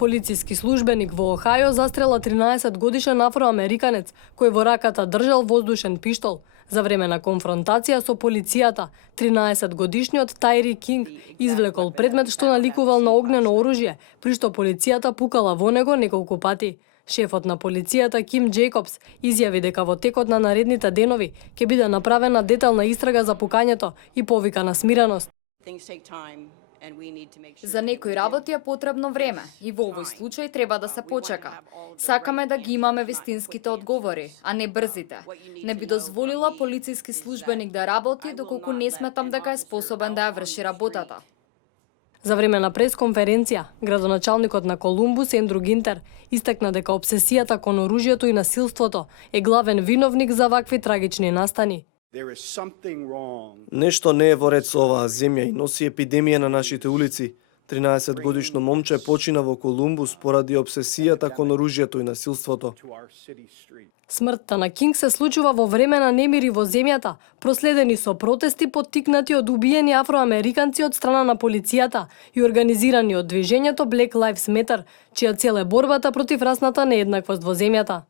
Полициски службеник во Охајо застрела 13-годишен афроамериканец кој во раката држал воздушен пиштол. За време на конфронтација со полицијата, 13-годишниот Тајри Кинг извлекол предмет што наликувал на огнено оружје, при што полицијата пукала во него неколку пати. Шефот на полицијата Ким Джейкобс изјави дека во текот на наредните денови ќе биде направена детална истрага за пукањето и повика на смиреност. За некои работи е потребно време и во овој случај треба да се почека. Сакаме да ги имаме вистинските одговори, а не брзите. Не би дозволила полициски службеник да работи доколку не сметам дека е способен да ја врши работата. За време на пресконференција, градоначалникот на Колумбус Ендру Гинтер истакна дека обсесијата кон оружјето и насилството е главен виновник за вакви трагични настани. Нешто не е во ред со оваа земја и носи епидемија на нашите улици. 13-годишно момче почина во Колумбус поради обсесијата кон оружјето и насилството. Смртта на Кинг се случува во време на немири во земјата, проследени со протести поттикнати од убиени афроамериканци од страна на полицијата и организирани од движењето Black Lives Matter, чија цел е борбата против расната нееднаквост во земјата.